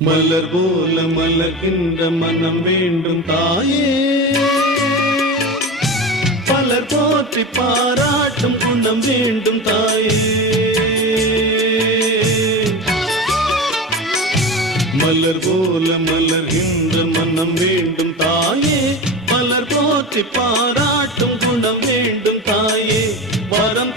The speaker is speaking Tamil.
மலர் போல மலர்கின்ற மனம் வேண்டும் தாயே, பலர் போற்றி பாராட்டும் குணம் வேண்டும் தாயே. மலர் போல மலர்கின்ற மனம் வேண்டும் தாயே, பலர் போற்றி பாராட்டும் குணம் வேண்டும் தாயே. வரம்